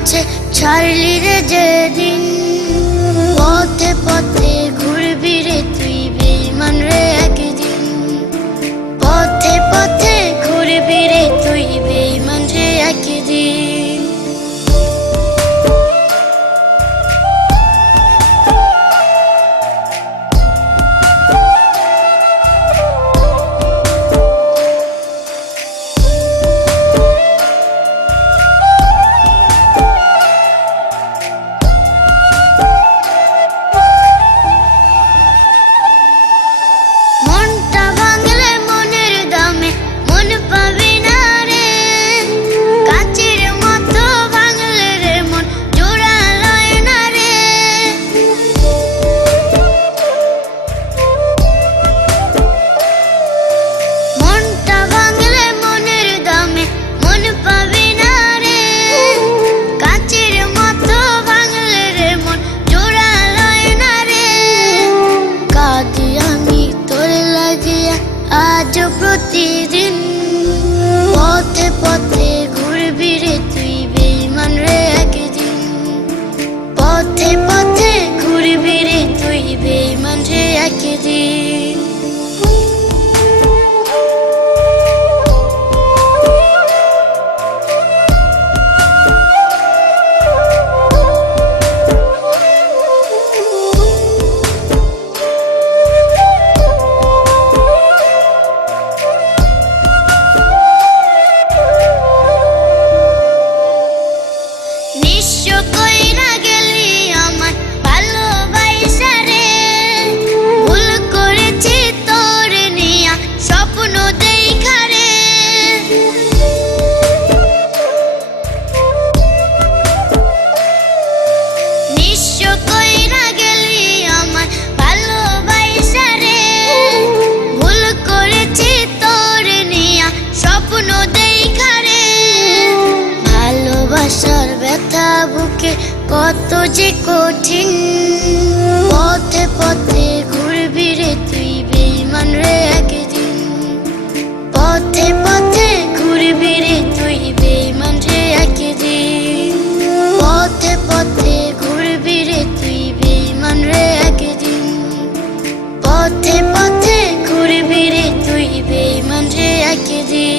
কাছে ছাড়লি রে যেদিন, পথে পথে ঘুরবি রে তুই বেঈমান রে একদিন, পথে পথে ঘুরবি রে তুই বেঈমান রে একদিন। আজ প্রতিদিন পথে পথে ঘুরবি রে তুই বেঈমান রে একদিন, পথে পথে ঘুরবি রে তুই বেঈমান রে একদিন। বুকে কত যে কঠিন, পথে পথে ঘুরবি রে তুই বেঈমান রে একদিন, পথে পথে ঘুরবি রে তুই বেঈমান রে একদিন, পথে পথে ঘুরবি রে তুই বেঈমান রে একদিন, পথে পথে ঘুরবি রে তুই বেঈমান রে একদিন।